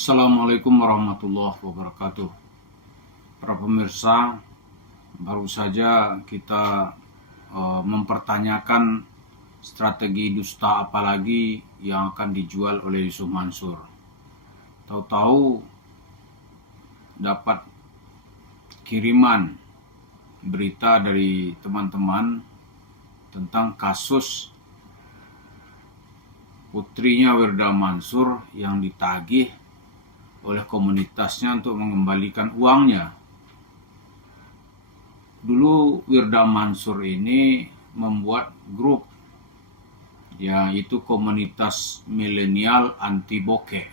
Assalamualaikum warahmatullahi wabarakatuh. Para pemirsa, baru saja kita mempertanyakan strategi dusta apalagi yang akan dijual oleh Yusuf Mansur. Tahu-tahu dapat kiriman berita dari teman-teman tentang kasus putrinya Wirda Mansur yang ditagih oleh komunitasnya untuk mengembalikan uangnya. Dulu Wirda Mansur ini membuat grup, yaitu komunitas milenial anti bokeh.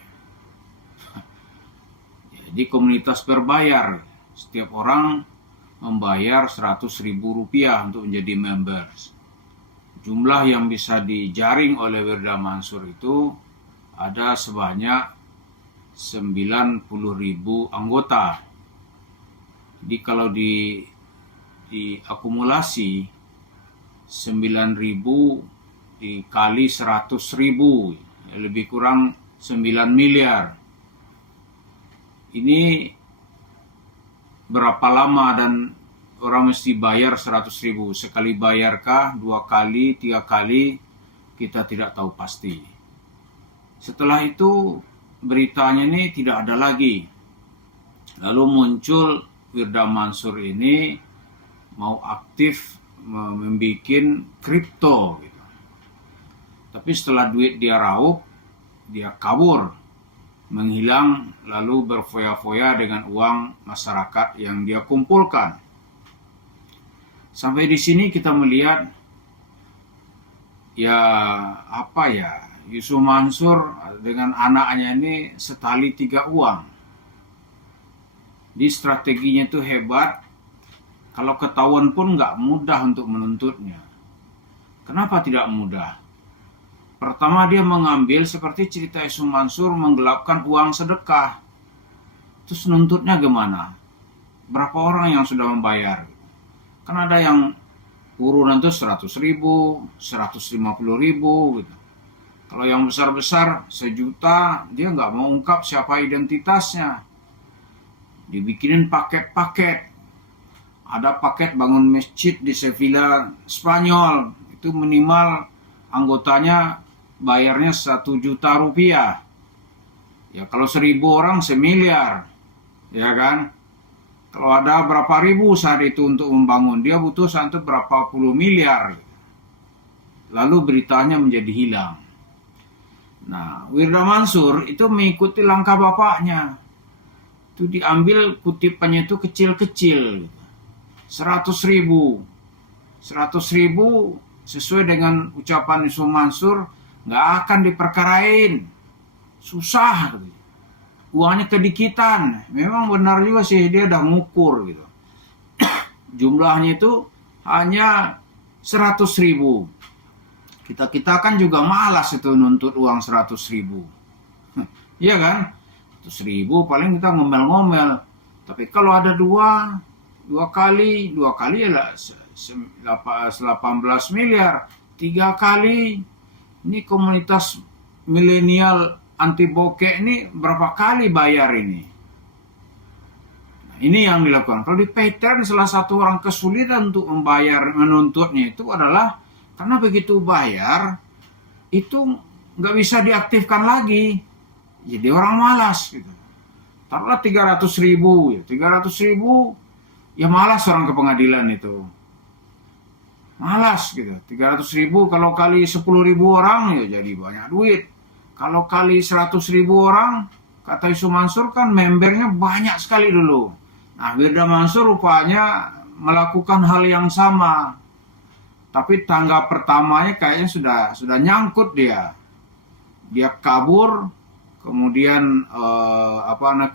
Jadi komunitas berbayar, setiap orang membayar 100.000 rupiah untuk menjadi members. Jumlah yang bisa dijaring oleh Wirda Mansur itu ada sebanyak 90.000 anggota. Jadi kalau diakumulasi 9.000 dikali 100.000, lebih kurang 9 miliar. Ini berapa lama dan orang mesti bayar 100.000? Sekali bayarkah? 2 kali, 3 kali? Kita tidak tahu pasti. Setelah itu beritanya ini tidak ada lagi. Lalu muncul Wirda Mansur ini mau aktif membuat kripto gitu. Tapi setelah duit dia raup, dia kabur, menghilang, lalu berfoya-foya dengan uang masyarakat yang dia kumpulkan. Sampai di sini kita melihat Yusuf Mansur dengan anaknya ini setali 3 uang. Di strateginya itu hebat. Kalau ketahuan pun nggak mudah untuk menuntutnya. Kenapa tidak mudah? Pertama, dia mengambil seperti cerita Yusuf Mansur menggelapkan uang sedekah. Terus nuntutnya gimana? Berapa orang yang sudah membayar? Kan ada yang urunan itu 100.000, 150.000 gitu. Kalau yang besar-besar 1 juta, dia nggak mau ungkap siapa identitasnya. Dibikinin paket-paket. Ada paket bangun masjid di Sevilla, Spanyol. Itu minimal anggotanya bayarnya 1 juta rupiah. Ya kalau 1.000 orang 1 miliar. Ya kan? Kalau ada berapa ribu saat itu untuk membangun, dia butuh sampai berapa puluh miliar. Lalu beritanya menjadi hilang. Nah, Wirda Mansur itu mengikuti langkah bapaknya. Itu diambil kutipannya itu kecil-kecil. 100.000. 100.000 sesuai dengan ucapan Yusuf Mansur nggak akan diperkarain. Susah. Uangnya kedikitan. Memang benar juga sih, dia udah ngukur gitu. Jumlahnya itu hanya 100.000. Kita kan juga malas itu nuntut uang 100.000. Iya kan? 100.000 paling kita ngomel-ngomel. Tapi kalau ada dua kali ya 18 miliar. 3 kali. Ini komunitas milenial anti bokeh ini berapa kali bayar ini? Nah, ini yang dilakukan. Kalau di pattern salah satu orang kesulitan untuk menuntutnya itu adalah karena begitu bayar itu nggak bisa diaktifkan lagi. Jadi orang malas gitu. Taruhlah 300.000 ya. 300.000 ya malas orang ke pengadilan itu. Malas gitu. 300.000 kalau kali 10.000 orang ya jadi banyak duit. Kalau kali 100.000 orang, kata Yusuf Mansur kan membernya banyak sekali dulu. Nah, Wirda Mansur rupanya melakukan hal yang sama. Tapi tangga pertamanya kayaknya sudah nyangkut dia. Dia kabur, kemudian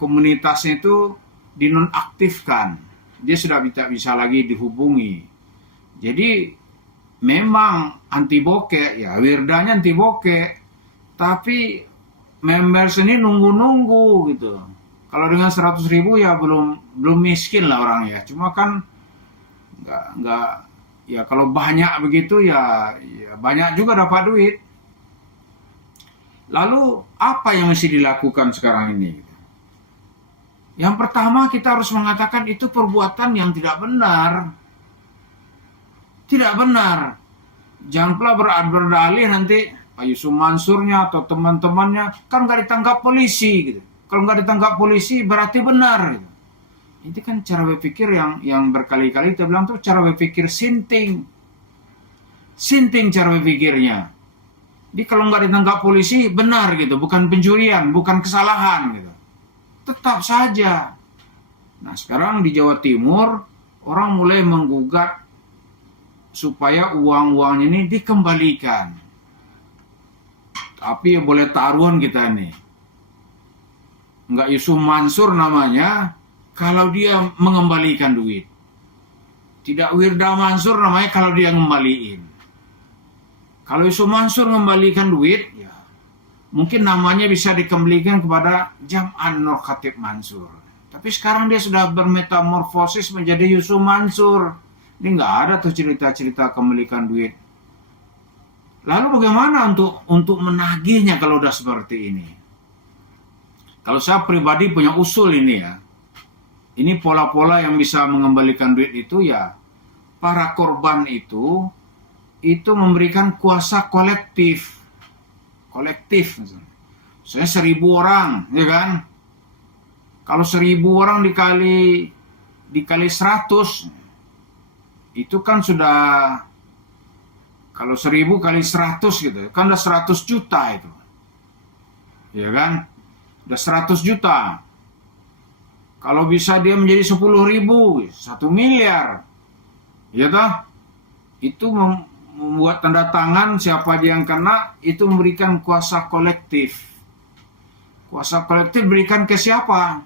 komunitasnya itu dinonaktifkan. Dia sudah tidak bisa lagi dihubungi. Jadi memang anti bokeh, ya Wirdanya anti bokeh. Tapi members ini nunggu-nunggu gitu. Kalau dengan 100.000 ya belum miskin lah orang ya. Cuma kan nggak ya kalau banyak begitu ya banyak juga dapat duit. Lalu apa yang mesti dilakukan sekarang ini? Yang pertama kita harus mengatakan itu perbuatan yang tidak benar. Tidak benar. Jangan pula berdalih nanti Pak Yusuf Mansurnya atau teman-temannya kan nggak ditangkap polisi gitu. Kalau nggak ditangkap polisi berarti benar gitu. Itu kan cara berpikir yang berkali-kali kita bilang tuh cara berpikir sinting. Sinting cara berpikirnya. Jadi kalau nggak ditangkap polisi benar gitu, bukan pencurian, bukan kesalahan gitu. Tetap saja. Nah sekarang di Jawa Timur orang mulai menggugat supaya uang-uang ini dikembalikan. Tapi ya boleh taruhan kita nih. Nggak Yusuf Mansur namanya kalau dia mengembalikan duit. Tidak Wirda Mansur namanya kalau dia ngembaliin. Kalau Yusuf Mansur mengembalikan duit, ya mungkin namanya bisa dikembalikan kepada Jam'an Nur Khatib Mansur. Tapi sekarang dia sudah bermetamorfosis menjadi Yusuf Mansur. Ini nggak ada tuh cerita-cerita kembalikan duit. Lalu bagaimana untuk menagihnya kalau udah seperti ini? Kalau saya pribadi punya usul ini ya. Ini pola-pola yang bisa mengembalikan duit itu ya para korban itu memberikan kuasa kolektif. Saya 1.000 orang, ya kan? Kalau 1.000 orang dikali 100, itu kan sudah, kalau 1.000 kali 100 gitu, kan udah 100 juta itu. Ya kan? Udah 100 juta. Kalau bisa dia menjadi 10.000, 1 miliar. Ya toh? Itu membuat tanda tangan siapa dia yang kena, itu memberikan kuasa kolektif. Kuasa kolektif berikan ke siapa?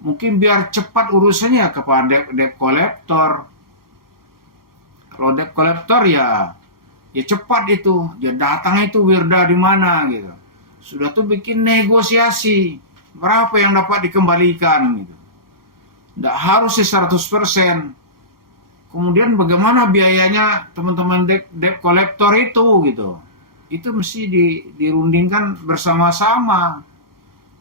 Mungkin biar cepat urusannya kepada debt collector. Kalau debt collector ya cepat itu. Dia datang itu Wirda di mana gitu. Sudah tuh bikin negosiasi. Berapa yang dapat dikembalikan gitu. Tidak harus 100%. Kemudian bagaimana biayanya teman-teman debt collector itu gitu. Itu mesti dirundingkan bersama-sama.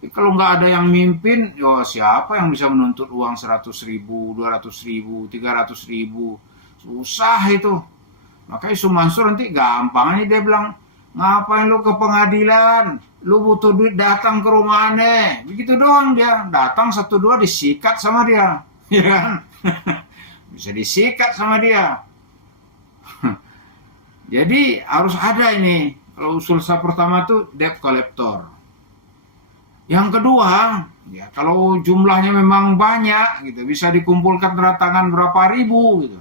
Tapi kalau nggak ada yang mimpin, siapa yang bisa menuntut uang 100.000, 200.000, 300.000? Susah itu. Makanya Yusuf Mansur nanti gampang aja dia bilang, ngapain lu ke pengadilan? Lu butuh duit datang ke rumah aneh. Begitu doang dia. Datang 1-2 disikat sama dia. Ya kan? Bisa disikat sama dia. Jadi harus ada ini. Kalau usul saya pertama itu debt collector. Yang kedua, ya kalau jumlahnya memang banyak gitu, bisa dikumpulkan tanda tangan berapa ribu gitu.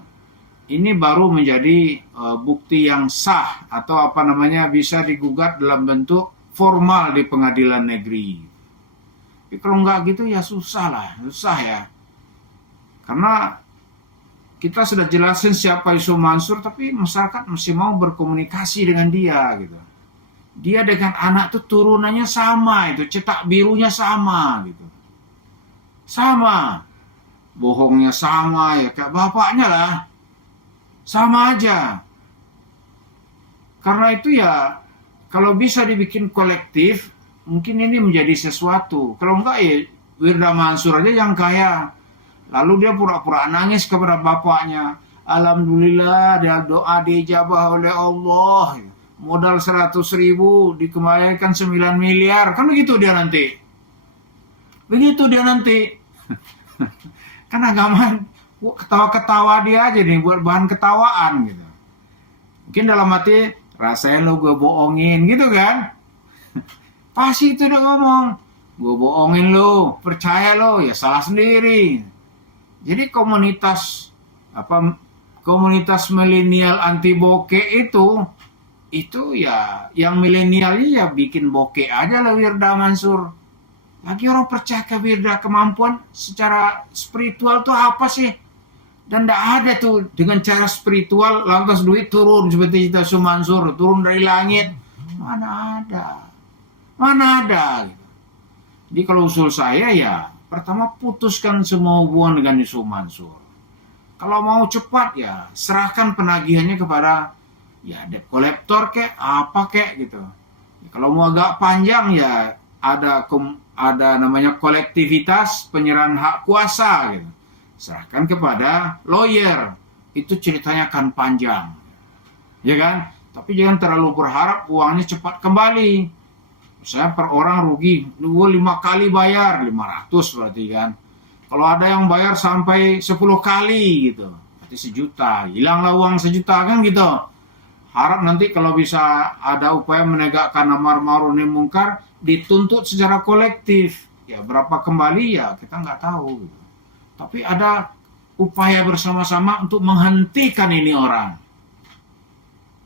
Ini baru menjadi bukti yang sah atau apa namanya bisa digugat dalam bentuk formal di pengadilan negeri. Tapi kalau nggak gitu ya susah ya. Karena kita sudah jelasin siapa Yusuf Mansur, tapi masyarakat masih mau berkomunikasi dengan dia gitu. Dia dengan anak tuh turunannya sama, itu cetak birunya sama gitu. Sama. Bohongnya sama ya kayak bapaknya lah. Sama aja. Karena itu ya kalau bisa dibikin kolektif, mungkin ini menjadi sesuatu. Kalau enggak ya Wirda Mansur aja yang kaya. Lalu dia pura-pura nangis kepada bapaknya. Alhamdulillah dia doa dijabah oleh Allah. Modal 100.000 dikembalikan 9 miliar. Kan begitu dia nanti. Kan agama ketawa-ketawa dia aja nih buat bahan ketawaan gitu. Mungkin dalam hati rasain lo gue bohongin gitu kan. Pasti itu dia ngomong. Gue bohongin lo, percaya lo, ya salah sendiri. Jadi komunitas milenial anti bokeh itu ya yang milenial ya bikin bokeh aja lah Wirda Mansur. Lagi orang percaya ke Wirda, kemampuan secara spiritual tuh apa sih? Dan tidak ada tuh dengan cara spiritual lantas duit turun seperti Yusuf Mansur turun dari langit. Mana ada. Jadi kalau usul saya ya pertama putuskan semua hubungan dengan Yusuf Mansur. Kalau mau cepat ya serahkan penagihannya kepada ya debt collector kek, apa kek gitu. Kalau mau agak panjang ya ada namanya kolektivitas penyerahan hak kuasa gitu. Serahkan kepada lawyer. Itu ceritanya akan panjang. Ya kan? Tapi jangan terlalu berharap uangnya cepat kembali. Misalnya per orang rugi, lu 5 kali bayar, 500 berarti kan. Kalau ada yang bayar sampai 10 kali gitu, berarti 1 juta. Hilanglah uang 1 juta kan gitu. Harap nanti kalau bisa ada upaya menegakkan amar ma'ruf nahi munkar, dituntut secara kolektif. Ya berapa kembali ya kita nggak tahu gitu. Tapi ada upaya bersama-sama untuk menghentikan ini orang.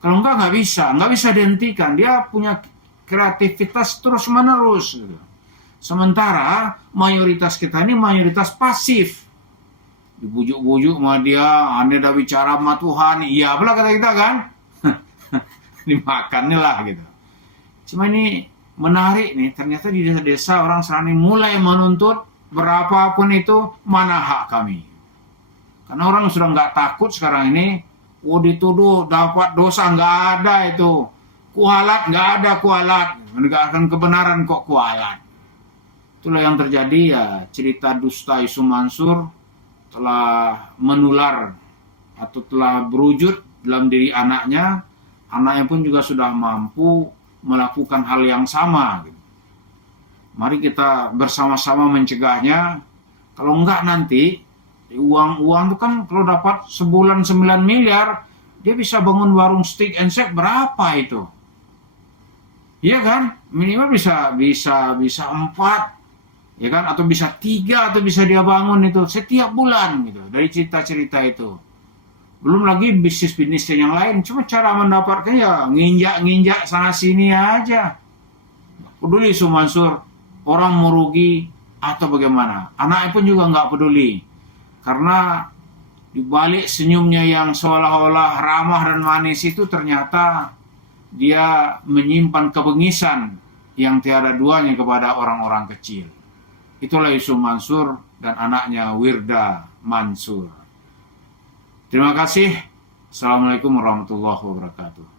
Kalau nggak bisa dihentikan. Dia punya kreativitas terus menerus gitu. Sementara mayoritas kita ini mayoritas pasif. Dibujuk-bujuk sama dia, Anda dah bicara sama Tuhan, iya pula kata kita kan. Dimakannya lah gitu. Cuma ini menarik nih, ternyata di desa-desa orang sekarang ini mulai menuntut berapapun itu, mana hak kami. Karena orang sudah nggak takut sekarang ini, dituduh dapat dosa, nggak ada itu. Kualat, nggak ada kualat. Menegakkan kebenaran kok kualat. Itulah yang terjadi ya, cerita dusta Isu Mansur telah menular atau telah berwujud dalam diri anaknya. Anaknya pun juga sudah mampu melakukan hal yang sama. Mari kita bersama-sama mencegahnya. Kalau enggak nanti, uang itu kan kalau dapat sebulan 9 miliar, dia bisa bangun warung steak and shake berapa itu? Iya kan? Minimal bisa 4, ya kan? Atau bisa 3, atau bisa dia bangun itu setiap bulan gitu. Dari cerita-cerita itu. Belum lagi bisnis-bisnis yang lain. Cuma cara mendapatkannya ya nginjak-nginjak sana sini aja. Peduli Isu Mansur, orang merugi atau bagaimana. Anaknya pun juga nggak peduli. Karena dibalik senyumnya yang seolah-olah ramah dan manis itu ternyata dia menyimpan kebengisan yang tiada duanya kepada orang-orang kecil. Itulah Isu Mansur dan anaknya Wirda Mansur. Terima kasih. Assalamualaikum warahmatullahi wabarakatuh.